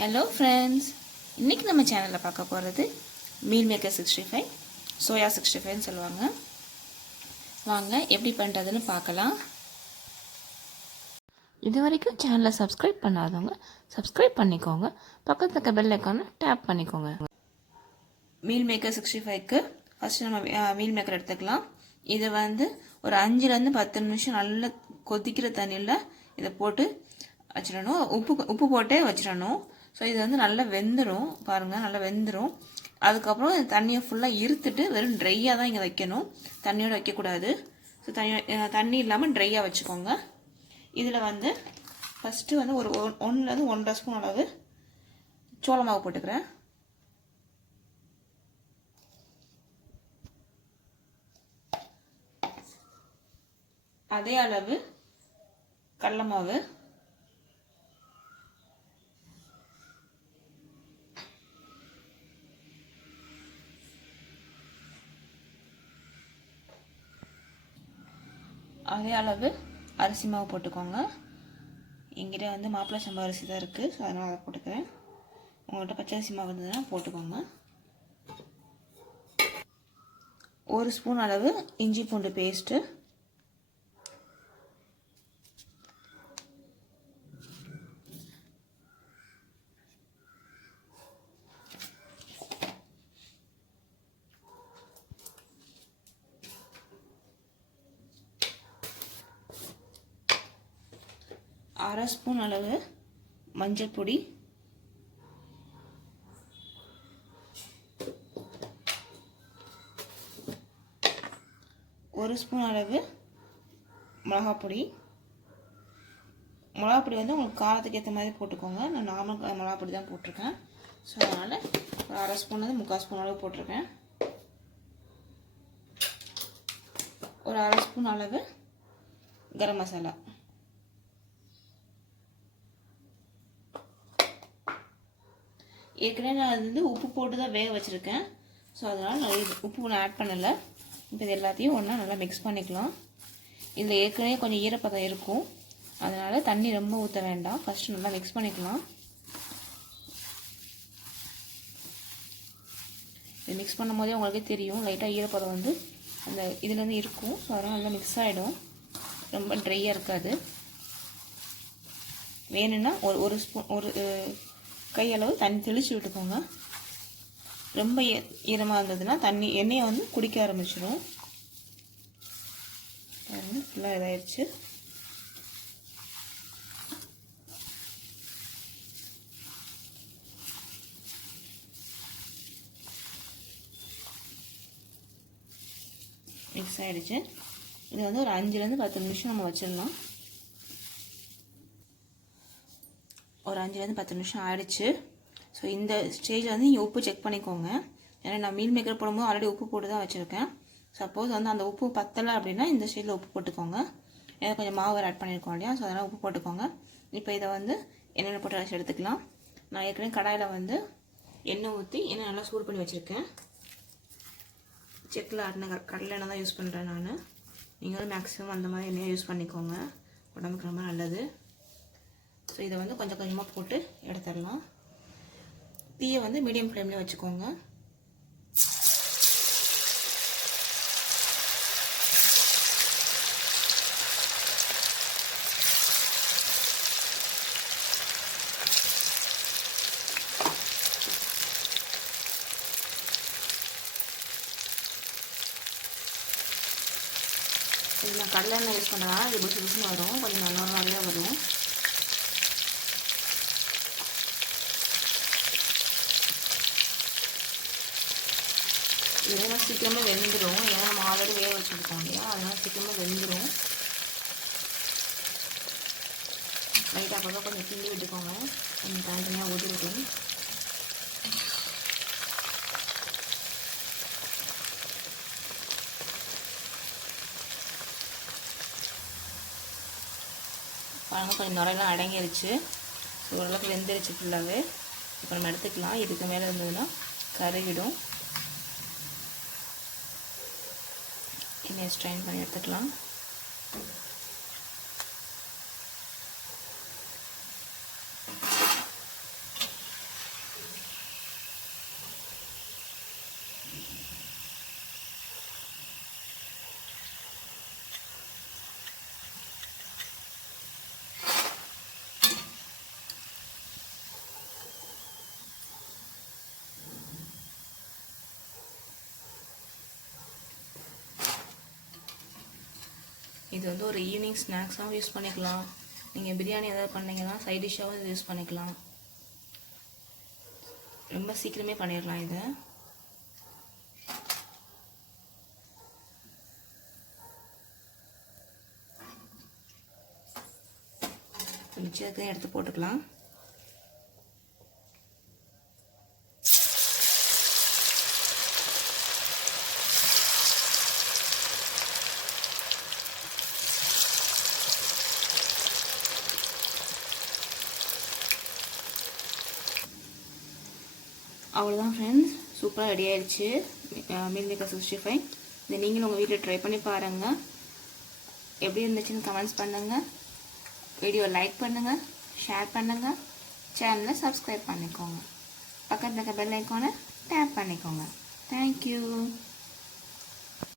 Hello friends, இன்றைக்கி நம்ம சேனலில் பார்க்க போகிறது மீல்மேக்கர் 65 சோயா 65ன்னு சொல்லுவாங்க. வாங்க எப்படி பண்ணுறதுன்னு பார்க்கலாம். இது வரைக்கும் சேனலை சப்ஸ்கிரைப் பண்ணாதவங்க சப்ஸ்கிரைப் பண்ணிக்கோங்க. பக்கத்தில் இருக்க பெல் ஐக்கானை டேப் பண்ணிக்கோங்க. மீல்மேக்கர் 65க்கு ஃபஸ்ட்டு நம்ம மீல்மேக்கர் எடுத்துக்கலாம். இதை ஒரு 5லேருந்து 10 நிமிஷம் நல்லா கொதிக்கிற தண்ணியில் இதை போட்டு வச்சிடணும். உப்பு போட்டே வச்சிடணும். ஸோ இது நல்லா வெந்துடும். பாருங்கள், நல்லா வெந்துடும். அதுக்கப்புறம் தண்ணியை ஃபுல்லாக இருத்துட்டு வெறும் ட்ரையாக தான் இங்கே வைக்கணும். தண்ணியோடு வைக்கக்கூடாது. ஸோ தண்ணி இல்லாமல் ட்ரையாக வச்சுக்கோங்க. இதில் ஃபஸ்ட்டு ஒரு 1லேருந்து 1.5 ஸ்பூன் அளவு சோள மாவு போட்டுக்கிறேன். அதே அளவு கடலை மாவு, அதே அளவு அரிசி மாவு போட்டுக்கோங்க. எங்கிட்ட மாப்பிள்ளை சம்பா அரிசி தான் இருக்குது, ஸோ அதனால் அதை போட்டுக்கிறேன். உங்கள்கிட்ட பச்சரிசி மாவு இருந்ததுன்னா போட்டுக்கோங்க. 1 ஸ்பூன் அளவு இஞ்சி பூண்டு பேஸ்ட்டு, அரை ஸ்பூன் அளவு மஞ்சள் பொடி, ஒரு ஸ்பூன் அளவு மிளகாப்பொடி. மிளகாப்பொடி உங்களுக்கு காரத்துக்கு ஏற்ற மாதிரி போட்டுக்கோங்க. நான் நார்மல் மிளகாப்பொடி தான் போட்டிருக்கேன். ஸோ அதனால் ஒரு அரை ஸ்பூன் 3/4 ஸ்பூன் அளவு போட்டிருக்கேன். ஒரு அரை ஸ்பூன் அளவு கரம் மசாலா. ஏற்கனவே நான் உப்பு போட்டு தான் வேக வச்சுருக்கேன். ஸோ அதனால் நான் உப்பு நான் ஆட் பண்ணலை. இப்போ இது எல்லாத்தையும் ஒன்றா நல்லா மிக்ஸ் பண்ணிக்கலாம். இதில் ஏற்கனவே கொஞ்சம் ஈரப்பதம் இருக்கும், அதனால் தண்ணி ரொம்ப ஊற்ற வேண்டாம். ஃபஸ்ட்டு நல்லா மிக்ஸ் பண்ணிக்கலாம். இது மிக்ஸ் பண்ணும் போதே உங்களுக்கே தெரியும், லைட்டாக ஈரப்பதம் அந்த இதுலேருந்து இருக்கும். ஸோ அதனால் நல்லா மிக்ஸ் ஆகிடும், ரொம்ப ட்ரையாக இருக்காது. வேணும்னா ஒரு ஸ்பூன் கையளவு தண்ணி தெளித்து விட்டுக்கோங்க. ரொம்ப ஈரமாக இருந்ததுன்னா எண்ணெயை குடிக்க ஆரம்பிச்சிடும். ஃபுல்லாக இதாகிடுச்சு. மிக்ஸ் ஆகிடுச்சு. இது ஒரு 5லேருந்து 10 நிமிஷம் நம்ம வச்சிடலாம். ஒரு 5லேருந்து 10 நிமிஷம் ஆயிடுச்சு. ஸோ இந்த ஸ்டேஜில் நீங்கள் உப்பு செக் பண்ணிக்கோங்க. ஏன்னா நான் மீல் மேக்கர் போடும்போது ஆல்ரெடி உப்பு போட்டு தான் வச்சுருக்கேன். சப்போஸ் அந்த உப்பு பத்தலை அப்படின்னா இந்த ஸ்டேஜில் உப்பு போட்டுக்கோங்க. ஏன்னா கொஞ்சம் மாவு ஆட் பண்ணியிருக்கோம் இல்லையா, ஸோ அதனால் உப்பு போட்டுக்கோங்க. இப்போ இதை எண்ணெயில் போட்டு அரைச்சி எடுத்துக்கலாம். நான் ஏற்கனவே கடாயில் எண்ணெய் ஊற்றி எண்ணெய் நல்லா சூடு பண்ணி வச்சுருக்கேன். செக்கில் ஆட்டின கடலை எண்ணெய் தான் யூஸ் பண்ணுறேன் நான். நீங்களும் மேக்ஸிமம் அந்த மாதிரி எண்ணெயை யூஸ் பண்ணிக்கோங்க, உடம்புக்கு ரொம்ப நல்லது. ஸோ இதை கொஞ்சம் கொஞ்சமாக போட்டு எடுத்துடலாம். தீயை மீடியம் ஃப்ளேம்லேயே வச்சுக்கோங்க. இது நான் கடலை எண்ணெய் யூஸ் பண்ணுறதுனால இது புதுசு புதுசுன்னு வரும், கொஞ்சம் நிறையா வரும். இதெல்லாம் சீக்கிரமாக வெந்துடும். ஏன்னா நம்ம ஆல்ரெடி வேக வச்சுருக்கோம் இல்லையா, அதனால் சீக்கிரமாக வெந்துடும். லைட்டாக அப்போ கொஞ்சம் கிண்டி விட்டுக்கோங்க, கொஞ்சம் தனித்தனியாக ஊற்றி விட்டு. பாருங்க, கொஞ்சம் நுரையெல்லாம் அடங்கிடுச்சு. ஓரளவுக்கு வெந்துருச்சு ஃபுல்லாகவே. இப்போ நம்ம எடுத்துக்கலாம். இதுக்கு மேலே இருந்ததுன்னா கருகிடும். எண்ணெயை ஸ்ட்ரைன் பண்ணி எடுத்துக்கலாம். இது வந்து ஒரு ஈவினிங் ஸ்நாக்ஸாகவும் யூஸ் பண்ணிக்கலாம். நீங்கள் பிரியாணி ஏதாவது பண்ணிங்கன்னா சைட் டிஷ்ஷாகவும் இது யூஸ் பண்ணிக்கலாம். ரொம்ப சீக்கிரமே பண்ணிடலாம் இதை. மிச்சத்தையும் எடுத்து போட்டுக்கலாம். அவ்வளோதான் ஃப்ரெண்ட்ஸ், சூப்பராக ரெடி ஆயிடுச்சு மீல் மேக்கர் 65. இதை நீங்களும் உங்கள் வீட்டில் ட்ரை பண்ணி பாருங்கள். எப்படி இருந்துச்சுன்னு கமெண்ட்ஸ் பண்ணுங்கள். வீடியோ லைக் பண்ணுங்கள், ஷேர் பண்ணுங்கள், சேனலை சப்ஸ்கிரைப் பண்ணிக்கோங்க. பக்கத்தில் இருக்க பெல் ஐக்கானை டேப் பண்ணிக்கோங்க. தேங்க்யூ.